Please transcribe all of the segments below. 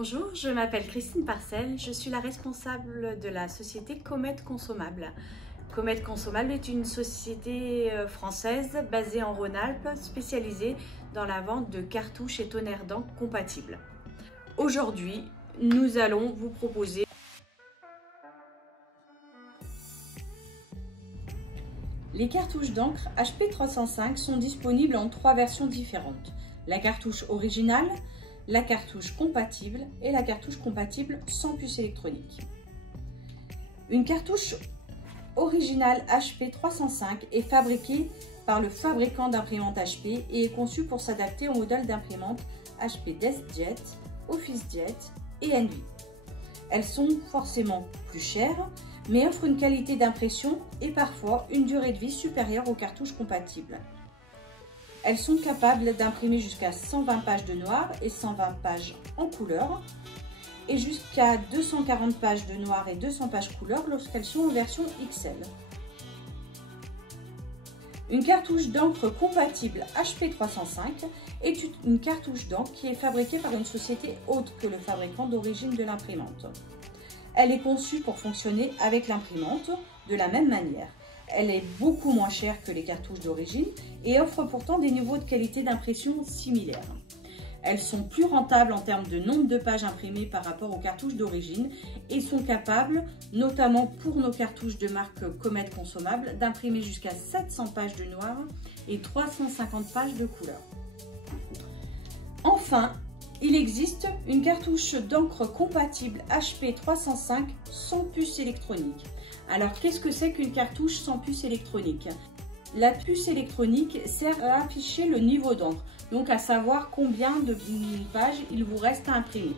Bonjour, je m'appelle Christine Parcel, je suis la responsable de la société Comet Consommables. Comet Consommables est une société française basée en Rhône-Alpes, spécialisée dans la vente de cartouches et toners d'encre compatibles. Aujourd'hui, nous allons vous proposer les cartouches d'encre HP 305 sont disponibles en 3 versions différentes. La cartouche originale, la cartouche compatible et la cartouche compatible sans puce électronique. Une cartouche originale HP 305 est fabriquée par le fabricant d'imprimantes HP et est conçue pour s'adapter au modèle d'imprimante HP DeskJet, OfficeJet et Envy. Elles sont forcément plus chères, mais offrent une qualité d'impression et parfois une durée de vie supérieure aux cartouches compatibles. Elles sont capables d'imprimer jusqu'à 120 pages de noir et 120 pages en couleur et jusqu'à 240 pages de noir et 200 pages couleur lorsqu'elles sont en version XL. Une cartouche d'encre compatible HP 305 est une cartouche d'encre qui est fabriquée par une société autre que le fabricant d'origine de l'imprimante. Elle est conçue pour fonctionner avec l'imprimante de la même manière. Elle est beaucoup moins chère que les cartouches d'origine et offre pourtant des niveaux de qualité d'impression similaires. Elles sont plus rentables en termes de nombre de pages imprimées par rapport aux cartouches d'origine et sont capables, notamment pour nos cartouches de marque Comet Consommables, d'imprimer jusqu'à 700 pages de noir et 350 pages de couleur. Enfin, il existe une cartouche d'encre compatible HP 305 sans puce électronique. Alors, qu'est-ce que c'est qu'une cartouche sans puce électronique? La puce électronique sert à afficher le niveau d'encre, donc à savoir combien de pages il vous reste à imprimer.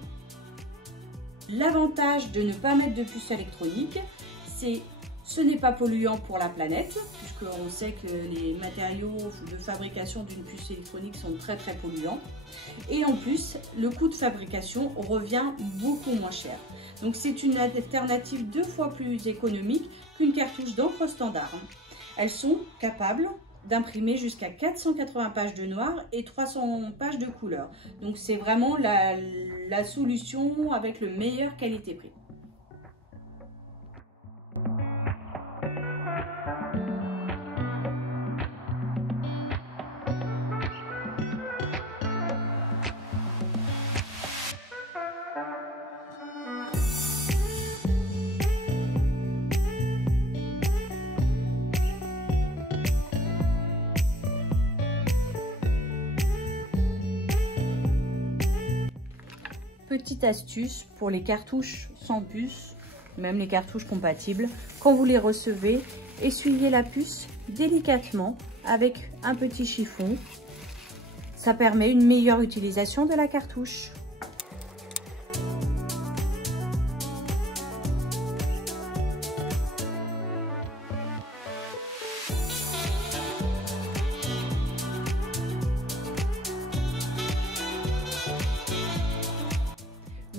L'avantage de ne pas mettre de puce électronique, c'est ce n'est pas polluant pour la planète, puisqu'on sait que les matériaux de fabrication d'une puce électronique sont très polluants. Et en plus, le coût de fabrication revient beaucoup moins cher. Donc c'est une alternative 2 fois plus économique qu'une cartouche d'encre standard. Elles sont capables d'imprimer jusqu'à 480 pages de noir et 300 pages de couleur. Donc c'est vraiment la solution avec le meilleur qualité-prix. Petite astuce pour les cartouches sans puce, même les cartouches compatibles, quand vous les recevez, essuyez la puce délicatement avec un petit chiffon. Ça permet une meilleure utilisation de la cartouche.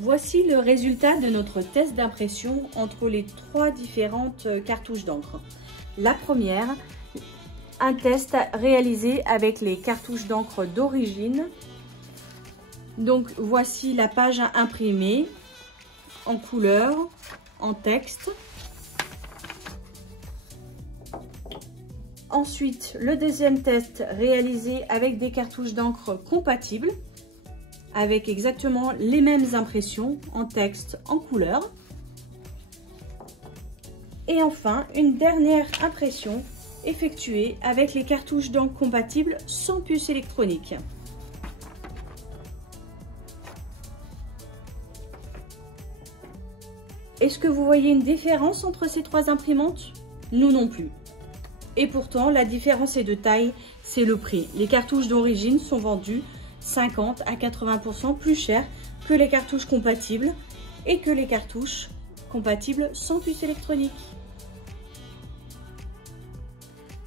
Voici le résultat de notre test d'impression entre les 3 différentes cartouches d'encre. La première, un test réalisé avec les cartouches d'encre d'origine. Donc voici la page imprimée en couleur, en texte. Ensuite, le deuxième test réalisé avec des cartouches d'encre compatibles, avec exactement les mêmes impressions en texte, en couleur. Et enfin, une dernière impression effectuée avec les cartouches d'encre compatibles sans puce électronique. Est-ce que vous voyez une différence entre ces 3 imprimantes? Nous non plus. Et pourtant, la différence est de taille, c'est le prix. Les cartouches d'origine sont vendues 50 à 80% plus cher que les cartouches compatibles et que les cartouches compatibles sans puce électronique.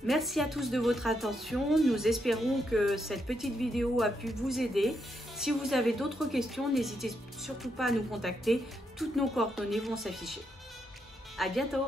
Merci à tous de votre attention. Nous espérons que cette petite vidéo a pu vous aider. Si vous avez d'autres questions, n'hésitez surtout pas à nous contacter. Toutes nos coordonnées vont s'afficher. À bientôt!